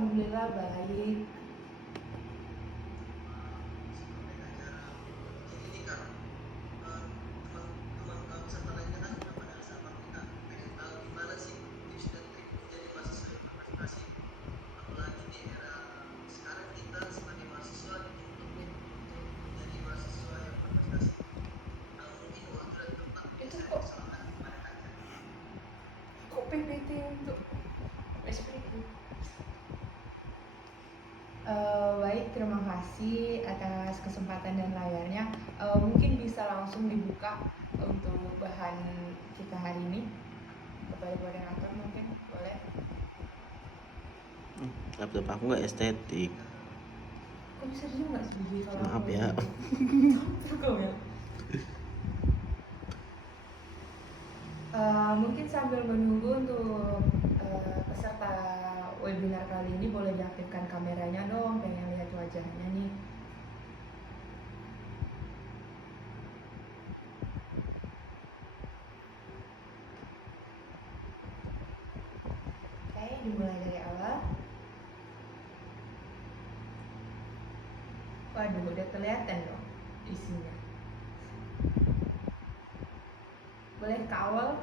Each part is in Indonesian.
alhamdulillah baik. Itu kok PPT untuk SPP? Baik, terima kasih atas kesempatan dan layarnya. Mungkin bisa langsung dibuka untuk bahan kita hari ini. Kepada koordinator mungkin boleh. Laptop aku nggak estetik. Kok bisa diem nggak sebiji kalau Maaf aku ya. Cukup ya. Mungkin sambil menunggu untuk peserta webinar kali ini boleh diaktifkan kameranya dong, pengen lihat wajahnya nih. Oke, dimulai dari awal. Waduh, udah kelihatan dong isinya. Boleh kawal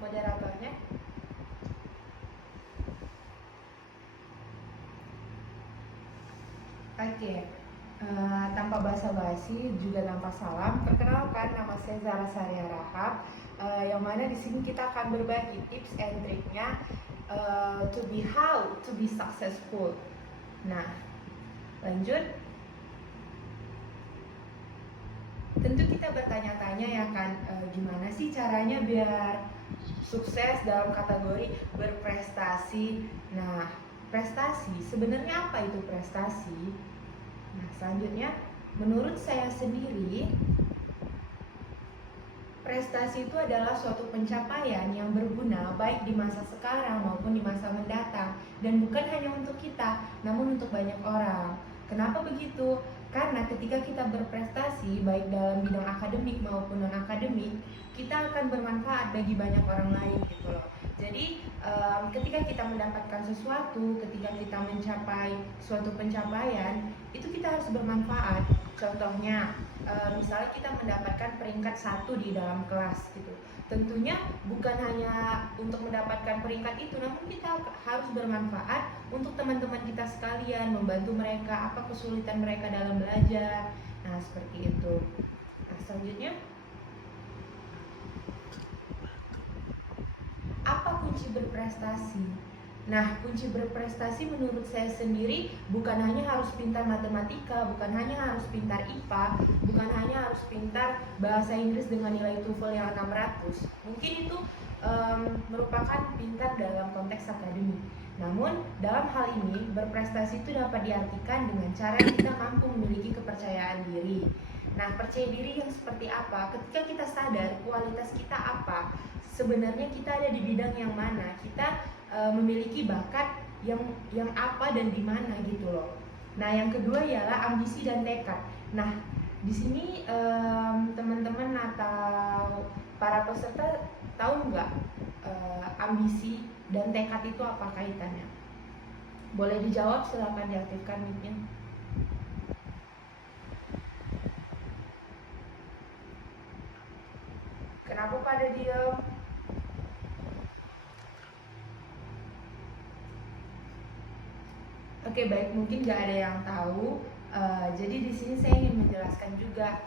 moderatornya? Oke, tanpa basa-basi juga tanpa salam, perkenalkan nama saya Zara Saria Rahab, yang mana di sini kita akan berbagi tips and triknya how to be successful. Nah, lanjut. Tentu kita bertanya-tanya ya kan, gimana sih caranya biar sukses dalam kategori berprestasi. Nah, prestasi, sebenarnya apa itu prestasi? Nah, selanjutnya, menurut saya sendiri, prestasi itu adalah suatu pencapaian yang berguna baik di masa sekarang maupun di masa mendatang, dan bukan hanya untuk kita, namun untuk banyak orang. Kenapa begitu? Karena ketika kita berprestasi baik dalam bidang akademik maupun non-akademik, kita akan bermanfaat bagi banyak orang lain gitu loh. Jadi ketika kita mendapatkan sesuatu, ketika kita mencapai suatu pencapaian, itu kita harus bermanfaat. Contohnya, misalnya kita mendapatkan peringkat 1 di dalam kelas gitu. Tentunya bukan hanya untuk mendapatkan peringkat itu, namun kita harus bermanfaat untuk teman-teman kita sekalian, membantu mereka apa kesulitan mereka dalam belajar. Nah, seperti itu. Nah, selanjutnya, apa kunci berprestasi? Nah, kunci berprestasi menurut saya sendiri bukan hanya harus pintar matematika, bukan hanya harus pintar IPA, bukan hanya harus pintar bahasa Inggris dengan nilai TOEFL yang 600. Mungkin itu merupakan pintar dalam konteks akademik. Namun, dalam hal ini, berprestasi itu dapat diartikan dengan cara kita mampu memiliki kepercayaan diri. Nah, percaya diri yang seperti apa? Ketika kita sadar kualitas kita apa, sebenarnya kita ada di bidang yang mana, kita memiliki bakat yang apa dan di mana gitu loh. Nah, yang kedua ialah ambisi dan tekad. Nah, di sini teman-teman atau para peserta tahu nggak ambisi dan tekad itu apa kaitannya? Boleh dijawab, silakan diaktifkan mic-nya. Kenapa pada diam? Oke, baik, mungkin nggak ada yang tahu. Jadi di sini saya ingin menjelaskan juga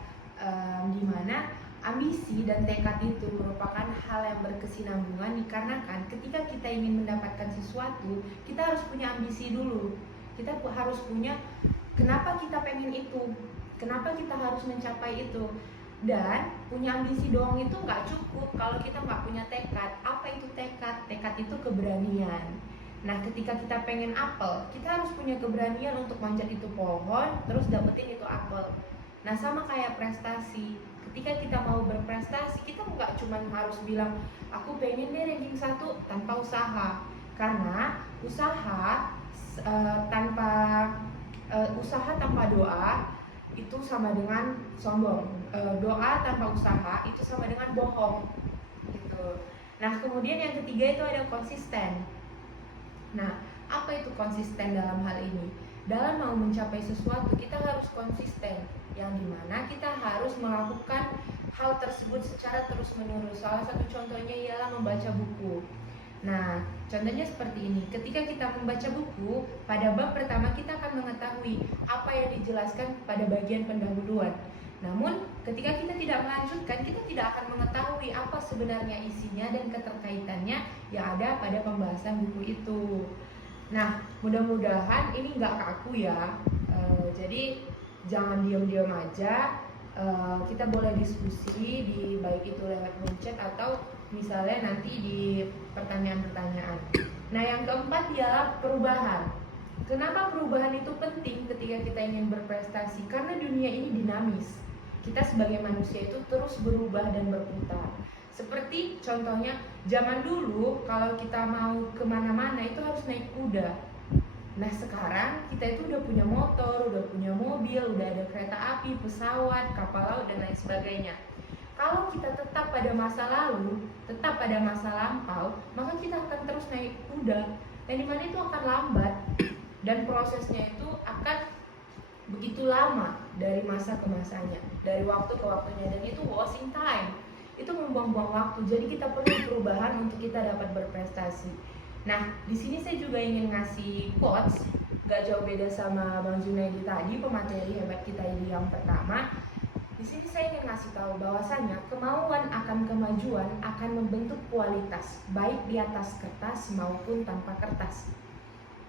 di mana ambisi dan tekad itu merupakan hal yang berkesinambungan, dikarenakan ketika kita ingin mendapatkan sesuatu, kita harus punya ambisi dulu. Kita harus punya kenapa kita pengen itu, kenapa kita harus mencapai itu. Dan punya ambisi doang itu nggak cukup kalau kita nggak punya tekad. Apa itu tekad? Tekad itu keberanian. Nah, ketika kita pengen apel, kita harus punya keberanian untuk manjat itu pohon, terus dapetin itu apel. Nah, sama kayak prestasi. Ketika kita mau berprestasi, kita nggak cuma harus bilang, aku pengen deh ranking 1 tanpa usaha. Karena usaha tanpa doa itu sama dengan sombong. Doa tanpa usaha itu sama dengan bohong. Gitu. Nah, kemudian yang ketiga itu ada konsisten. Nah, Apa itu konsisten dalam hal ini? Dalam mau mencapai sesuatu kita harus konsisten, yang dimana kita harus melakukan hal tersebut secara terus-menerus. Salah satu contohnya ialah membaca buku. Nah, contohnya seperti ini. Ketika kita membaca buku, pada bab pertama kita akan mengetahui apa yang dijelaskan pada bagian pendahuluan. Namun, ketika kita tidak melanjutkan, kita tidak akan mengetahui apa sebenarnya isinya dan keterkaitannya yang ada pada pembahasan buku itu. Nah, mudah-mudahan ini nggak kaku ya. Jadi jangan diam-diam aja. Kita boleh diskusi di baik itu lewat home chat atau misalnya nanti di pertanyaan-pertanyaan. Nah, yang keempat ialah perubahan. Kenapa perubahan itu penting ketika kita ingin berprestasi? Karena dunia ini dinamis. Kita sebagai manusia itu terus berubah dan berputar. Seperti contohnya zaman dulu kalau kita mau kemana-mana itu harus naik kuda. Nah sekarang kita itu udah punya motor, udah punya mobil, udah ada kereta api, pesawat, kapal laut dan lain sebagainya. Kalau kita tetap pada masa lalu, tetap pada masa lampau, maka kita akan terus naik kuda, dan dimana itu akan lambat dan prosesnya itu akan begitu lama dari masa ke masanya, dari waktu ke waktunya, dan itu wasting time. Itu membuang-buang waktu. Jadi kita perlu perubahan untuk kita dapat berprestasi. Nah, di sini saya juga ingin ngasih quotes, gak jauh beda sama Bang Junaidi tadi, pemateri hebat kita ini yang pertama. Di sini saya ingin ngasih tahu bahwasanya kemauan akan kemajuan akan membentuk kualitas, baik di atas kertas maupun tanpa kertas.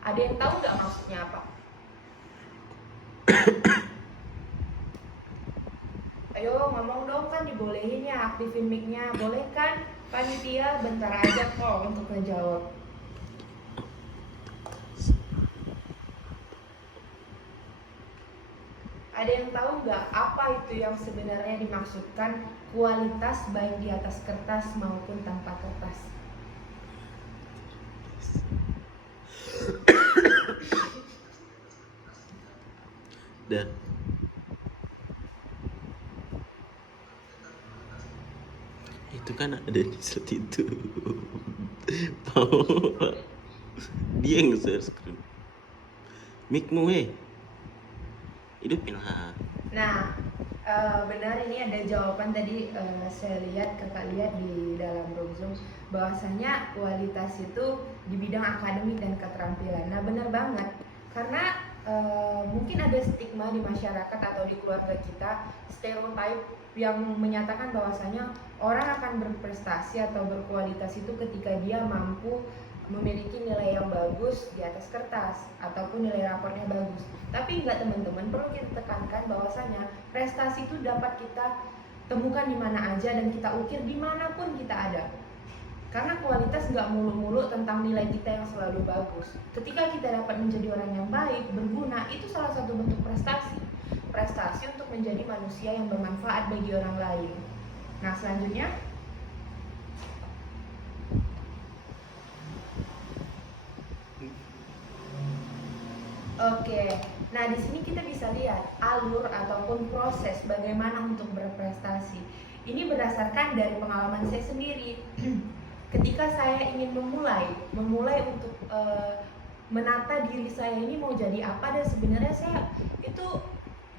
Ada yang tahu nggak maksudnya apa? Ayo ngomong dong, kan dibolehin ya, aktifin mic-nya. Boleh kan? Panitia bentar aja kok untuk ngejawab. Ada yang tahu nggak apa itu yang sebenarnya dimaksudkan kualitas baik di atas kertas maupun tanpa kertas? Dan itu kan ada di slide itu. Mau dia yang share screen. Mikmu hidupin lah. Nah, benar ini ada jawaban tadi, saya lihat, kakak lihat di dalam room Zoom bahwasanya kualitas itu di bidang akademik dan keterampilan. Nah, benar banget. Karena mungkin ada stigma di masyarakat atau di keluarga kita, stereotype yang menyatakan bahwasanya orang akan berprestasi atau berkualitas itu ketika dia mampu memiliki nilai yang bagus di atas kertas ataupun nilai raportnya bagus. Tapi enggak teman-teman, perlu kita tekankan bahwasanya prestasi itu dapat kita temukan di mana aja dan kita ukir dimanapun kita ada. Karena kualitas nggak mulu-mulu tentang nilai kita yang selalu bagus. Ketika kita dapat menjadi orang yang baik, berguna, itu salah satu bentuk prestasi. Prestasi untuk menjadi manusia yang bermanfaat bagi orang lain. Nah, selanjutnya Oke, nah di sini kita bisa lihat alur ataupun proses bagaimana untuk berprestasi. Ini berdasarkan dari pengalaman saya sendiri. Ketika saya ingin memulai untuk menata diri saya ini mau jadi apa, dan sebenarnya saya itu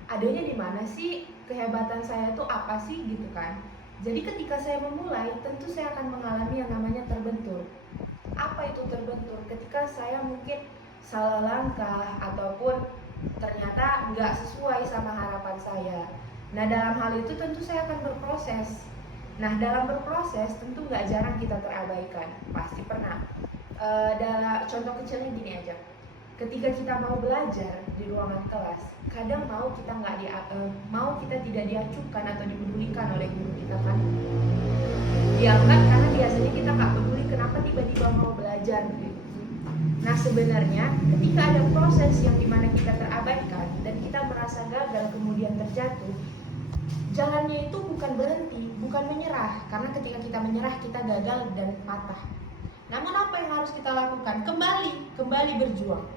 adanya di mana sih, kehebatan saya itu apa sih gitu kan. Jadi ketika saya memulai, tentu saya akan mengalami yang namanya terbentur. Apa itu terbentur? Ketika saya mungkin salah langkah ataupun ternyata nggak sesuai sama harapan saya. Nah, dalam hal itu tentu saya akan berproses. Nah, dalam berproses tentu nggak jarang kita terabaikan, pasti pernah. Dalam contoh kecilnya gini aja, ketika kita mau belajar di ruangan kelas, kadang mau kita tidak diacuhkan atau dipedulikan oleh guru kita kan, dianggap karena biasanya kita nggak peduli kenapa tiba-tiba mau belajar gitu. Nah, sebenarnya ketika ada proses yang dimana kita terabaikan dan kita merasa gagal kemudian terjatuh, jalannya itu bukan berhenti, bukan menyerah. Karena ketika kita menyerah, kita gagal dan patah. Namun apa yang harus kita lakukan? Kembali berjuang.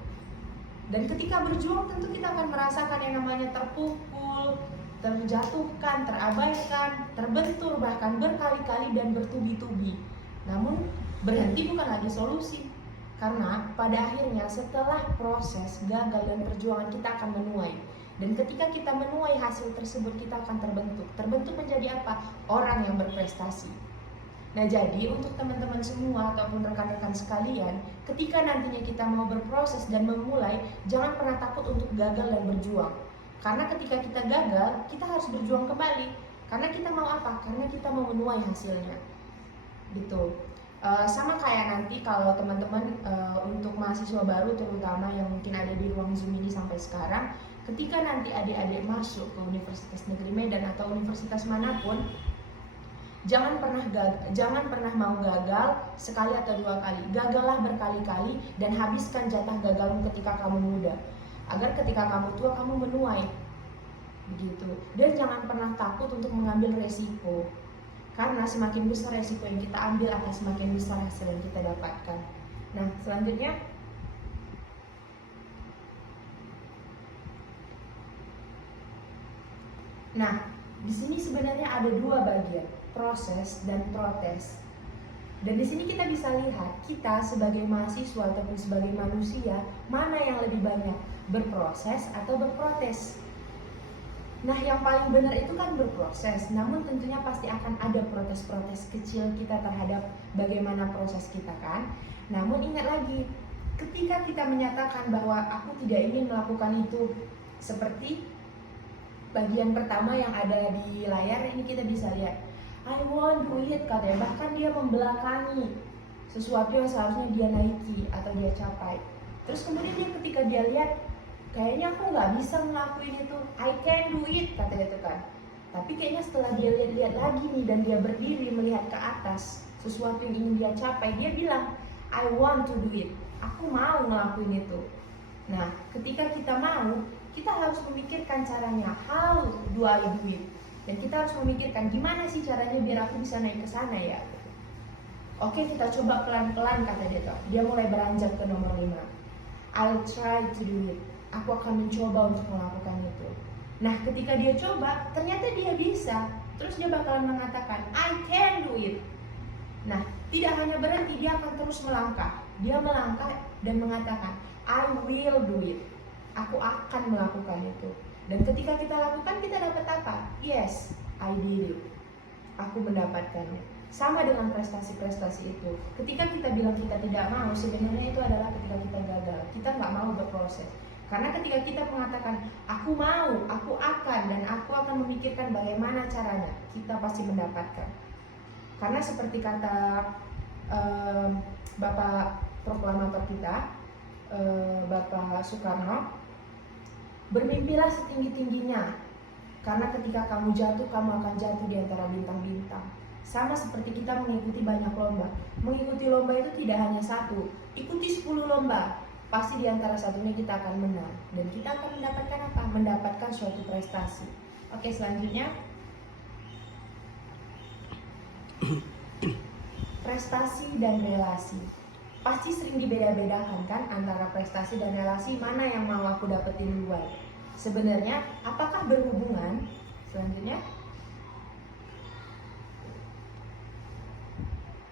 Dan ketika berjuang tentu kita akan merasakan yang namanya terpukul, terjatuhkan, terabaikan, terbentur, bahkan berkali-kali dan bertubi-tubi. Namun berhenti bukan lagi solusi. Karena pada akhirnya setelah proses gagal dan perjuangan kita akan menuai. Dan ketika kita menuai hasil tersebut, kita akan terbentuk. Terbentuk menjadi apa? Orang yang berprestasi. Nah, jadi untuk teman-teman semua ataupun rekan-rekan sekalian, ketika nantinya kita mau berproses dan memulai, jangan pernah takut untuk gagal dan berjuang. Karena ketika kita gagal, kita harus berjuang kembali. Karena kita mau apa? Karena kita mau menuai hasilnya. Gitu. Sama kayak nanti kalau teman-teman untuk mahasiswa baru terutama yang mungkin ada di ruang Zoom ini sampai sekarang, ketika nanti adik-adik masuk ke Universitas Negeri Medan atau universitas manapun, jangan pernah mau gagal sekali atau dua kali. Gagallah berkali-kali dan habiskan jatah gagalmu ketika kamu muda, agar ketika kamu tua kamu menuai. Begitu. Dan jangan pernah takut untuk mengambil resiko. Karena semakin besar resiko yang kita ambil akan semakin besar hasil yang kita dapatkan. Nah, selanjutnya Nah, di sini sebenarnya ada dua bagian, proses dan protes. Dan di sini kita bisa lihat, kita sebagai mahasiswa ataupun sebagai manusia, mana yang lebih banyak, berproses atau berprotes. Nah, yang paling benar itu kan berproses, namun tentunya pasti akan ada protes-protes kecil kita terhadap bagaimana proses kita kan. Namun ingat lagi, ketika kita menyatakan bahwa aku tidak ingin melakukan itu, seperti bagian pertama yang ada di layar ini kita bisa lihat, I want to it katanya, bahkan dia membelakangi sesuatu yang seharusnya dia naiki atau dia capai. Terus kemudian ketika dia lihat, kayaknya aku nggak bisa ngelakuin itu, I can do it katanya itu kan. Tapi kayaknya setelah dia lihat-lihat lagi nih dan dia berdiri melihat ke atas sesuatu yang ingin dia capai, dia bilang I want to do it, aku mau ngelakuin itu. Nah, ketika kita mau, kita harus memikirkan caranya, how do I do it? Dan kita harus memikirkan gimana sih caranya biar aku bisa naik ke sana ya. Oke, kita coba pelan-pelan kata dia tuh. Dia mulai beranjak ke nomor 5. I'll try to do it. Aku akan mencoba untuk melakukan itu. Nah, ketika dia coba, ternyata dia bisa. Terus dia bakalan mengatakan, I can do it. Nah, tidak hanya berhenti, dia akan terus melangkah. Dia melangkah dan mengatakan, I will do it. Aku akan melakukan itu. Dan ketika kita lakukan, kita dapat apa? Yes, I did it. Aku mendapatkannya. Sama dengan prestasi-prestasi itu. Ketika kita bilang kita tidak mau, sebenarnya itu adalah ketika kita gagal. Kita nggak mau berproses. Karena ketika kita mengatakan, aku mau, aku akan, dan aku akan memikirkan bagaimana caranya, kita pasti mendapatkan. Karena seperti kata Bapak Proklamator kita, Bapak Soekarno, bermimpilah setinggi-tingginya. Karena ketika kamu jatuh, kamu akan jatuh di antara bintang-bintang. Sama seperti kita mengikuti banyak lomba. Mengikuti lomba itu tidak hanya satu, ikuti 10 lomba. Pasti di antara satunya kita akan menang. Dan kita akan mendapatkan apa? Mendapatkan suatu prestasi. Oke, selanjutnya. Prestasi dan relasi. Pasti sering dibeda-bedakan kan antara prestasi dan relasi, mana yang mau aku dapetin duluan. Sebenarnya apakah berhubungan? Selanjutnya.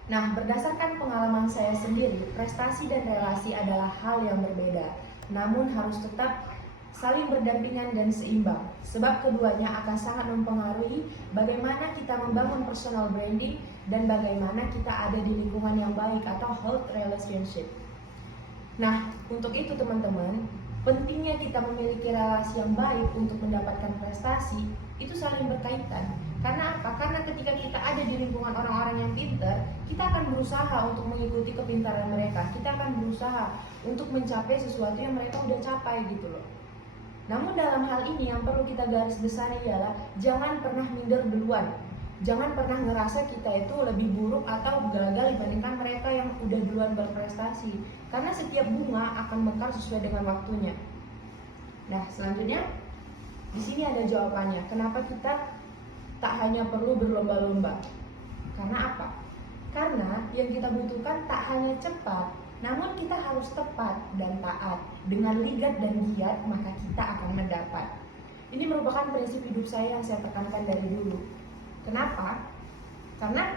Nah, berdasarkan pengalaman saya sendiri, prestasi dan relasi adalah hal yang berbeda, namun harus tetap saling berdampingan dan seimbang. Sebab keduanya akan sangat mempengaruhi bagaimana kita membangun personal branding dan bagaimana kita ada di lingkungan yang baik atau health relationship. Nah, untuk itu teman-teman, pentingnya kita memiliki relasi yang baik untuk mendapatkan prestasi itu saling berkaitan. Karena apa? Karena ketika kita ada di lingkungan orang-orang yang pintar, kita akan berusaha untuk mengikuti kepintaran mereka. Kita akan berusaha untuk mencapai sesuatu yang mereka udah capai gitu loh. Namun dalam hal ini yang perlu kita garis besarnya ialah jangan pernah minder duluan. Jangan pernah ngerasa kita itu lebih buruk atau gagal dibandingkan mereka yang udah duluan berprestasi. Karena setiap bunga akan mekar sesuai dengan waktunya. Nah, selanjutnya di sini ada jawabannya. Kenapa kita tak hanya perlu berlomba-lomba? Karena apa? Karena yang kita butuhkan tak hanya cepat, namun kita harus tepat dan taat. Dengan ligat dan giat, maka kita akan mendapat. Ini merupakan prinsip hidup saya yang saya tekankan dari dulu. Kenapa? Karena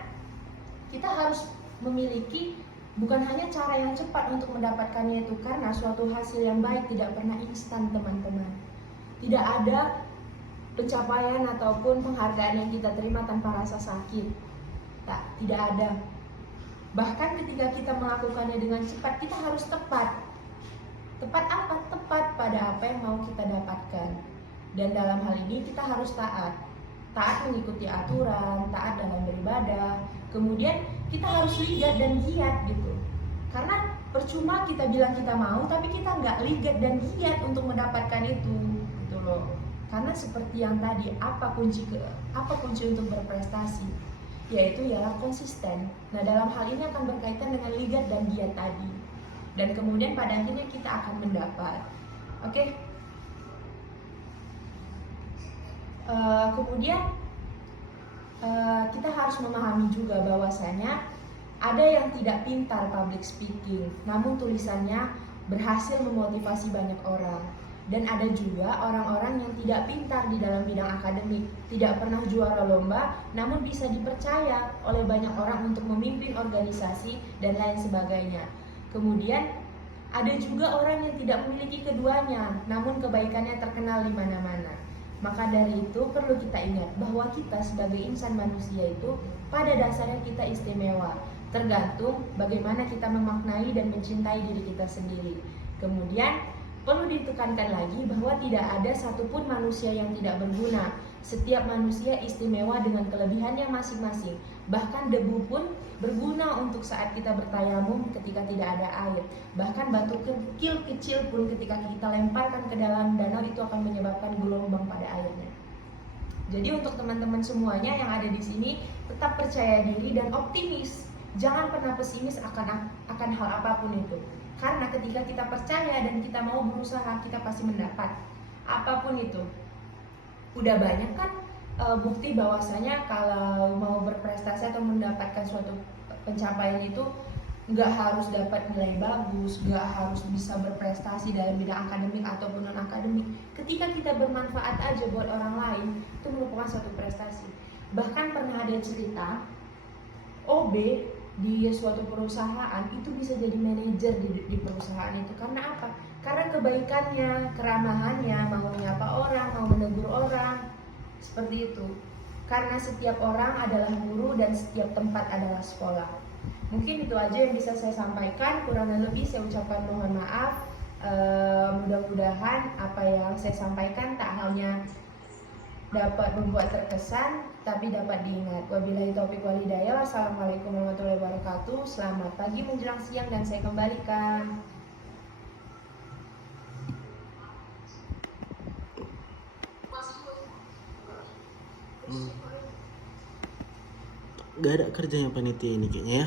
kita harus memiliki Bukan hanya cara yang cepat untuk mendapatkannya itu, karena suatu hasil yang baik tidak pernah instan, teman-teman. Tidak ada pencapaian ataupun penghargaan yang kita terima tanpa rasa sakit. Tidak ada. Bahkan ketika kita melakukannya dengan cepat, kita harus tepat. Tepat apa? Tepat pada apa yang mau kita dapatkan. Dan dalam hal ini kita harus taat. Taat mengikuti aturan, taat dalam beribadah. Kemudian kita harus ligat dan giat gitu. Karena percuma kita bilang kita mau, tapi kita nggak ligat dan giat untuk mendapatkan itu, gitu loh. Karena seperti yang tadi, apa kunci untuk berprestasi? Yaitu ialah konsisten. Nah, dalam hal ini akan berkaitan dengan ligat dan giat tadi. Dan kemudian pada akhirnya kita akan mendapat. Oke. Kemudian kita harus memahami juga bahwasanya ada yang tidak pintar public speaking, namun tulisannya berhasil memotivasi banyak orang. Dan ada juga orang-orang yang tidak pintar di dalam bidang akademik, tidak pernah juara lomba, namun bisa dipercaya oleh banyak orang untuk memimpin organisasi dan lain sebagainya. Kemudian ada juga orang yang tidak memiliki keduanya, namun kebaikannya terkenal di mana-mana. Maka dari itu perlu kita ingat bahwa kita sebagai insan manusia itu pada dasarnya kita istimewa, tergantung bagaimana kita memaknai dan mencintai diri kita sendiri. Kemudian perlu ditekankan lagi bahwa tidak ada satupun manusia yang tidak berguna. Setiap manusia istimewa dengan kelebihannya masing-masing. Bahkan debu pun berguna untuk saat kita bertayamum ketika tidak ada air. Bahkan batu kecil pun ketika kita lemparkan ke dalam danau itu akan menyebabkan gelombang pada airnya. Jadi untuk teman-teman semuanya yang ada di sini, tetap percaya diri dan optimis. Jangan pernah pesimis akan hal apapun itu. Karena ketika kita percaya dan kita mau berusaha, kita pasti mendapat apapun itu. Udah banyak kan bukti bahwasanya kalau mau berprestasi atau mendapatkan suatu pencapaian itu nggak harus dapat nilai bagus, nggak harus bisa berprestasi dalam bidang akademik ataupun non akademik. Ketika kita bermanfaat aja buat orang lain, itu merupakan suatu prestasi. Bahkan pernah ada cerita OB di suatu perusahaan itu bisa jadi manajer di perusahaan itu. Karena apa? Karena kebaikannya, keramahannya, mau menyapa orang, mau menegur orang, seperti itu. Karena setiap orang adalah guru dan setiap tempat adalah sekolah. Mungkin itu aja yang bisa saya sampaikan. Kurang lebih saya ucapkan mohon maaf. Mudah-mudahan apa yang saya sampaikan tak hanya dapat membuat terkesan, tapi dapat diingat. Wabillahi taufiq wal hidayah. Wassalamualaikum warahmatullahi wabarakatuh. Selamat pagi menjelang siang dan saya kembalikan. Gak ada kerjanya panitia ini kayaknya ya.